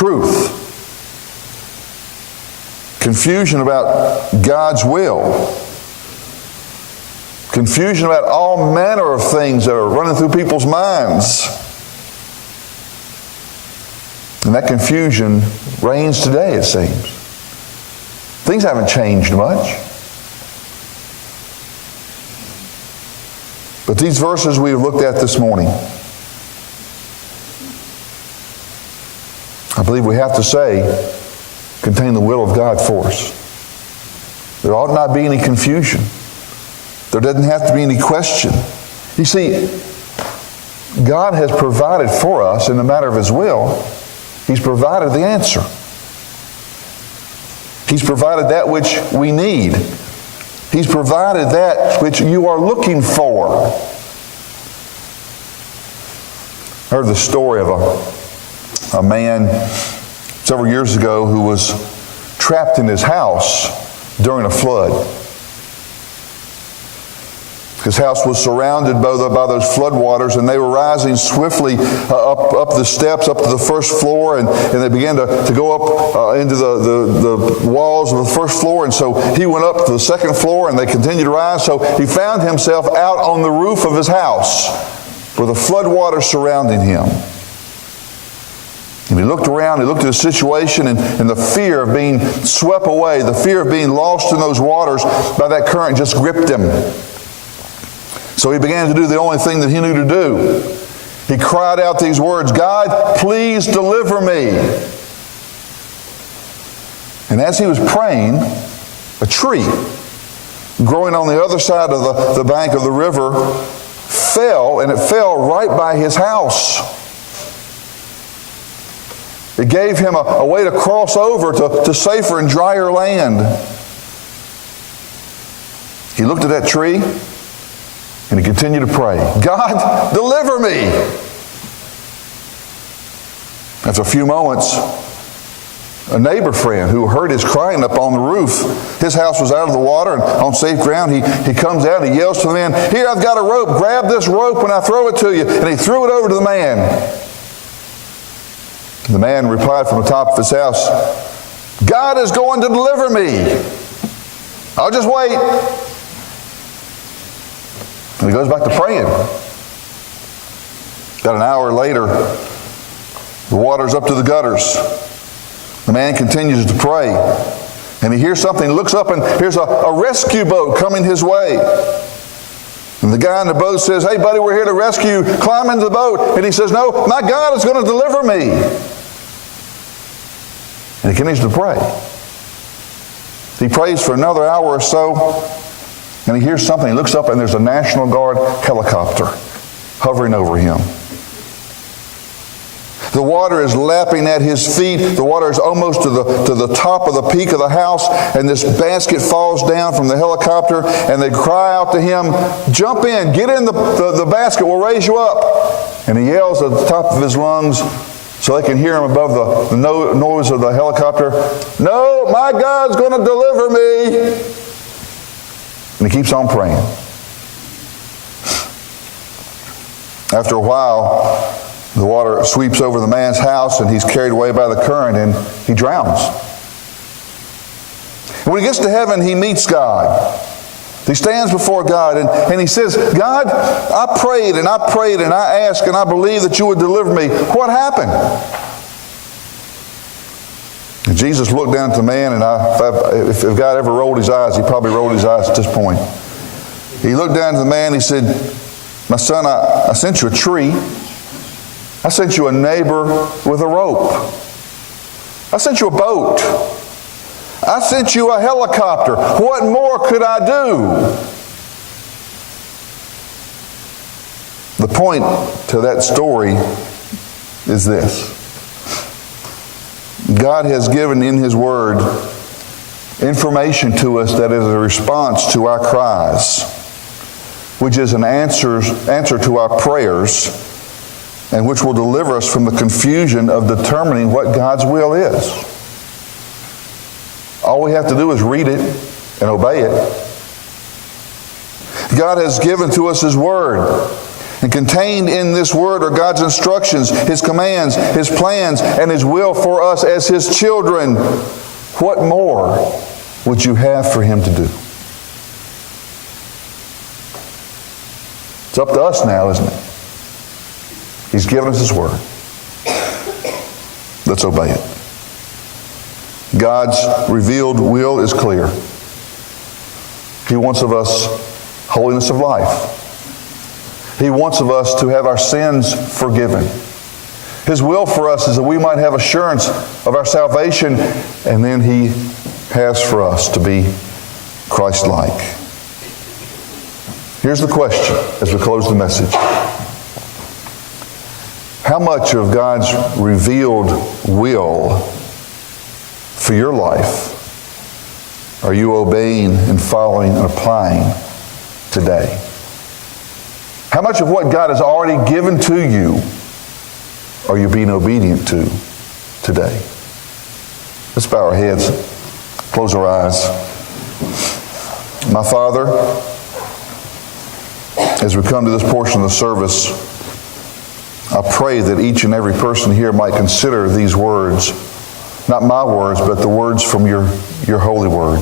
truth. Confusion about God's will. Confusion about all manner of things that are running through people's minds. And that confusion reigns today, it seems. Things haven't changed much. But these verses we have looked at this morning, I believe we have to say, contain the will of God for us. There ought not be any confusion. There doesn't have to be any question. You see, God has provided for us in the matter of His will. He's provided the answer. He's provided that which we need. He's provided that which you are looking for. I heard the story of a man several years ago who was trapped in his house during a flood. His house was surrounded by those floodwaters, and they were rising swiftly up the steps, up to the first floor, and they began to go up into the walls of the first floor. And so he went up to the second floor, and they continued to rise. So he found himself out on the roof of his house with the floodwaters surrounding him. And he looked around, he looked at the situation, and the fear of being swept away, the fear of being lost in those waters by that current just gripped him. So he began to do the only thing that he knew to do. He cried out these words, "God, please deliver me." And as he was praying, a tree growing on the other side of the bank of the river fell, and it fell right by his house. It gave him a way to cross over to safer and drier land. He looked at that tree, and he continued to pray, "God, deliver me." After a few moments, a neighbor friend who heard his crying up on the roof, his house was out of the water and on safe ground, he comes out and he yells to the man, "Here, I've got a rope. Grab this rope when I throw it to you." And he threw it over to the man. The man replied from the top of his house, "God is going to deliver me. I'll just wait." And he goes back to praying. About an hour later, the water's up to the gutters. The man continues to pray. And he hears something, looks up, and here's a rescue boat coming his way. And the guy in the boat says, "Hey, buddy, we're here to rescue you. Climb into the boat." And he says, "No, my God is going to deliver me." And he continues to pray. He prays for another hour or so. And he hears something. He looks up, and there's a National Guard helicopter hovering over him. The water is lapping at his feet. The water is almost to the top of the peak of the house, and this basket falls down from the helicopter, and they cry out to him, "Jump in, get in the basket, we'll raise you up." And he yells at the top of his lungs so they can hear him above the noise of the helicopter, "No, my God's going to deliver me." And he keeps on praying. After a while, the water sweeps over the man's house, and he's carried away by the current, and he drowns. And when he gets to heaven, he meets God. He stands before God, and he says, "God, I prayed, and I prayed, and I asked, and I believed that you would deliver me. What happened?" And Jesus looked down at the man, and if God ever rolled his eyes, he probably rolled his eyes at this point. He looked down at the man, he said, "My son, I sent you a tree. I sent you a neighbor with a rope. I sent you a boat. I sent you a helicopter. What more could I do?" The point to that story is this. God has given in His Word information to us that is a response to our cries, which is an answer to our prayers, and which will deliver us from the confusion of determining what God's will is. All we have to do is read it and obey it. God has given to us His Word. And contained in this word are God's instructions, His commands, His plans, and His will for us as His children. What more would you have for Him to do? It's up to us now, isn't it? He's given us His word. Let's obey it. God's revealed will is clear. He wants of us holiness of life. He wants of us to have our sins forgiven. His will for us is that we might have assurance of our salvation, and then He has for us to be Christ-like. Here's the question as we close the message. How much of God's revealed will for your life are you obeying and following and applying today? How much of what God has already given to you are you being obedient to today? Let's bow our heads, close our eyes. My Father, as we come to this portion of the service, I pray that each and every person here might consider these words, not my words, but the words from your holy word.